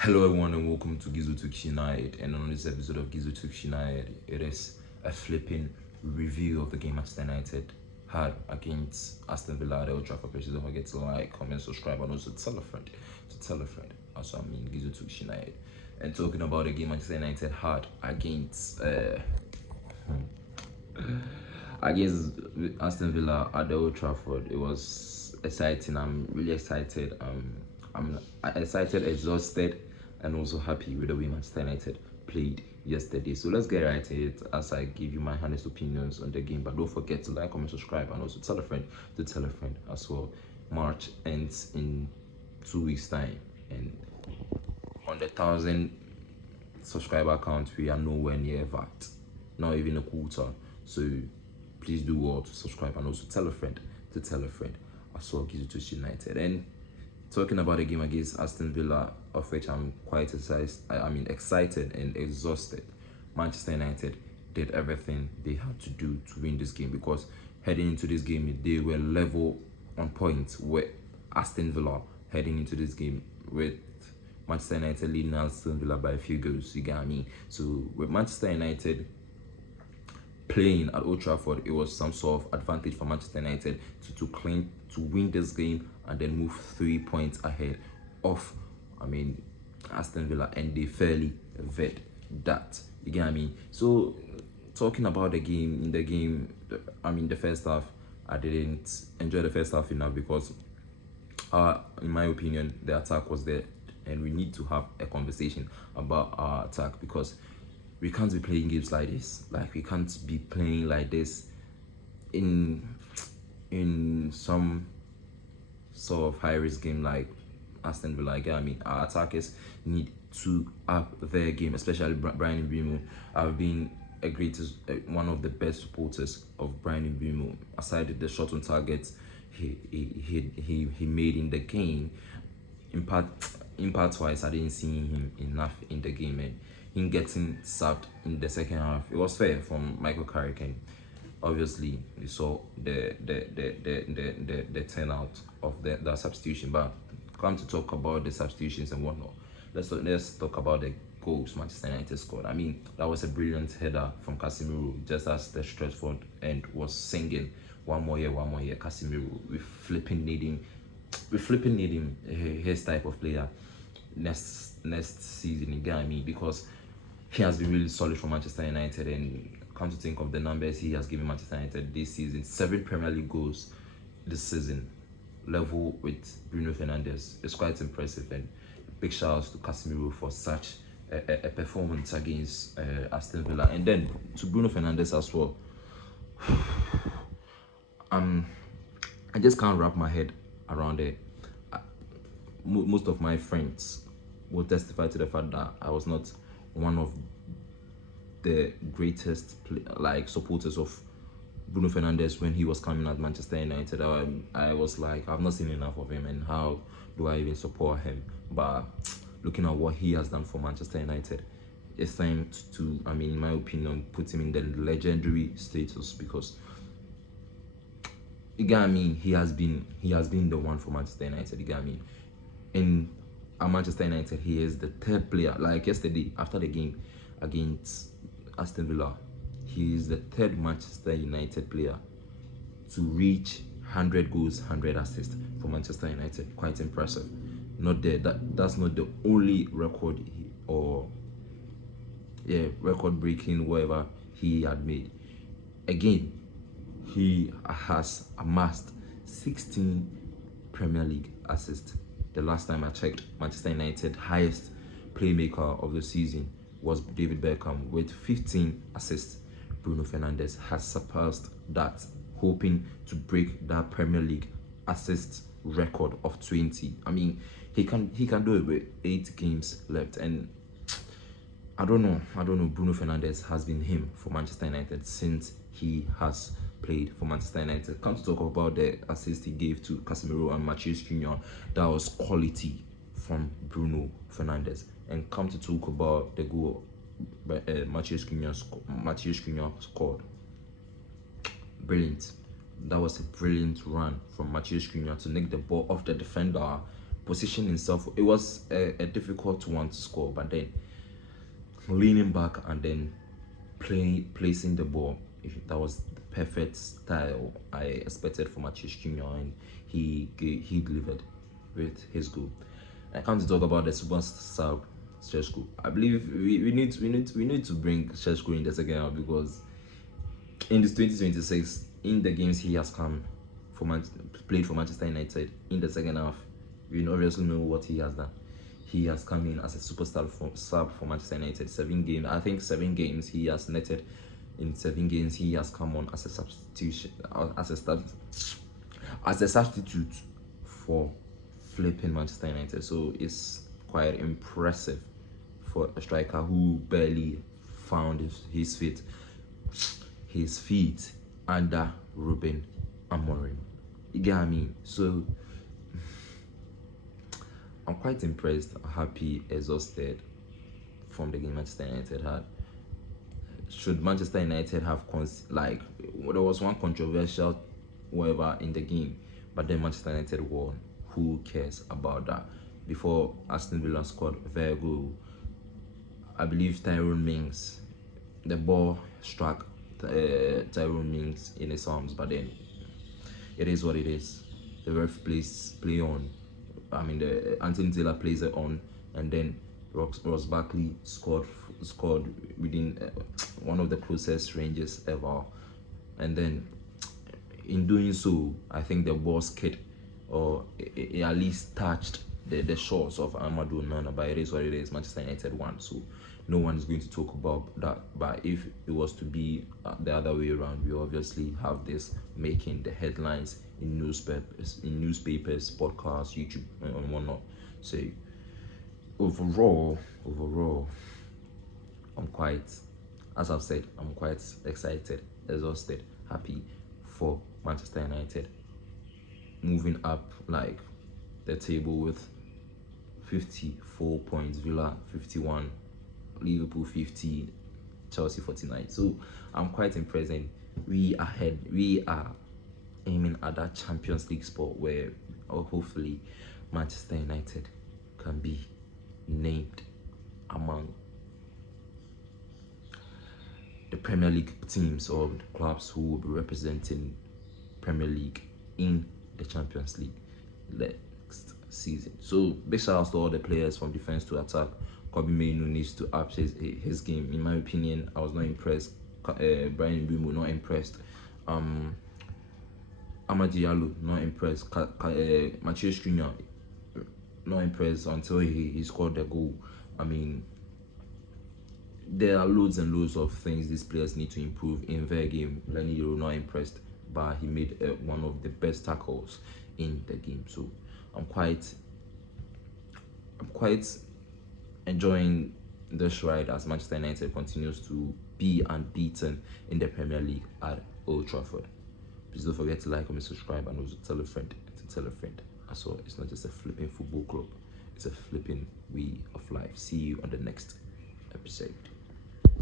Hello everyone and welcome to Gizu Talks United, and on this episode of Gizu Talks United, it is a flipping review of the game Manchester United had against Aston Villa at Old Trafford. Please don't forget to like, comment, subscribe, and also tell a friend. Also, I mean Gizu Talks United. And talking about the game Manchester United had against against Aston Villa at the Old Trafford, it was exciting. I'm really excited. I'm excited, exhausted, and also happy with the way Manchester United played yesterday. So let's get right to it as I give you my honest opinions on the game. But don't forget to like, comment, subscribe, and also tell a friend to tell a friend as well. March ends in 2 weeks' time, and on the 1,000 subscriber count, we are nowhere near that, not even a quarter. So please do well to subscribe and also tell a friend to tell a friend as well. Gizu Talks United. And talking about the game against Aston Villa, of which I'm quite excited and exhausted. Manchester United did everything they had to do to win this game, because heading into this game they were level on points with Aston Villa heading into this game, with Manchester United leading Aston Villa by a few goals. You get what I mean? So with Manchester United playing at Old Trafford, it was some sort of advantage for Manchester United to claim to win this game and then move 3 points ahead of Aston Villa, and they fairly vet that. You get what I mean? So talking about the game, the first half, I didn't enjoy the first half enough because in my opinion the attack was there, and we need to have a conversation about our attack, because we can't be playing games like this. Like, we can't be playing like this in some sort of high risk game like Aston Villa. Like, our attackers need to up their game, especially Brian Mbeumo. I've been one of the best supporters of Brian Mbeumo. Aside the shot on target he made in the game, impact wise, I didn't see him enough in the game, and him getting subbed in the second half, it was fair from Michael Carrick. And obviously you saw the turnout of the substitution. But come to talk about the substitutions and whatnot, let's talk about the goals Manchester United scored. That was a brilliant header from Casemiro, just as the Stretford end was singing, one more year, Casemiro. We flipping need him, his type of player next season. You get what I mean? Because he has been really solid for Manchester United, and come to think of the numbers he has given Manchester United this season, 7 Premier League goals this season, level with Bruno Fernandes. It's quite impressive, and big shout outs to Casemiro for such a performance against Aston Villa. And then to Bruno Fernandes as well. I just can't wrap my head around it. Most of my friends will testify to the fact that I was not one of the greatest supporters of Bruno Fernandes when he was coming at Manchester United. I was like, I've not seen enough of him, and how do I even support him? But looking at what he has done for Manchester United, it's time to, in my opinion, put him in the legendary status, because you get what I mean, he has been the one for Manchester United. You get what I mean? And at Manchester United, he is the third player. Like yesterday, after the game against Aston Villa, he is the third Manchester United player to reach 100 goals, 100 assists for Manchester United. Quite impressive. Not there. That's not the only record record breaking whatever he had made. Again, he has amassed 16 Premier League assists. The last time I checked, Manchester United highest playmaker of the season was David Beckham with 15 assists. Bruno Fernandes has surpassed that, hoping to break that Premier League assist record of 20. He can do it with 8 games left, and I don't know. Bruno Fernandes has been him for Manchester United since he has played for Manchester United. Come to talk about the assist he gave to Casemiro and Matheus Cunha, that was quality from Bruno Fernandes. And come to talk about the goal Matheus Cunha scored. Brilliant. That was a brilliant run from Matheus Cunha to nick the ball off the defender position himself. It was a difficult one to score, but then leaning back and then placing the ball, that was the perfect style I expected from Matheus Cunha, and he delivered with his goal. I can't talk about the super sub Šeško. I believe we need to bring Šeško in the second half, because in this 2026, in the games he has come for played for Manchester United in the second half, we obviously know what he has done. He has come in as a superstar sub for Manchester United. 7 games, I think 7 games he has netted. In 7 games he has come on as a substitution, as a substitute for flipping Manchester United. So it's quite impressive for a striker who barely found his feet under Ruben Amorim. You get what I mean? So I'm quite impressed, happy, exhausted from the game Manchester United had. Should Manchester United have there was one controversial whatever in the game, but then Manchester United won. Who cares about that? Before Aston Villa scored their goal, I believe Tyrone Mings, the ball struck Tyrone Mings in his arms, but then it is what it is. The ref play on. I mean, the Anthony Taylor plays it on, and then Ross Barkley scored within one of the closest ranges ever, and then in doing so, I think the ball skid, or it at least touched the shorts of Amadou Onana. But it is what it is. Manchester United won, so no one is going to talk about that. But if it was to be the other way around, we obviously have this making the headlines in newspapers, podcasts, YouTube, and whatnot. So overall, as I've said, I'm quite excited, exhausted, happy for Manchester United moving up like the table with 54 points, Villa 51, Liverpool 50, Chelsea 49. So I'm quite impressed, and we are aiming at that Champions League spot where hopefully Manchester United can be named among the Premier League teams or the clubs who will be representing Premier League in the Champions League next season. So big shout out to all the players from defense to attack. Kobe Mainoo needs to up his game. In my opinion, I was not impressed. Brian Mbeumo, not impressed. Amad Diallo, not impressed. Matheus Cunha, not impressed until he scored the goal. I mean, there are loads and loads of things these players need to improve in their game. Lenny, not impressed, but he made one of the best tackles in the game. So I'm quite enjoying this ride as Manchester United continues to be unbeaten in the Premier League at Old Trafford. Please don't forget to like, comment, subscribe, and also tell a friend to tell a friend. As well, it's not just a flipping football club, it's a flipping way of life. See you on the next episode.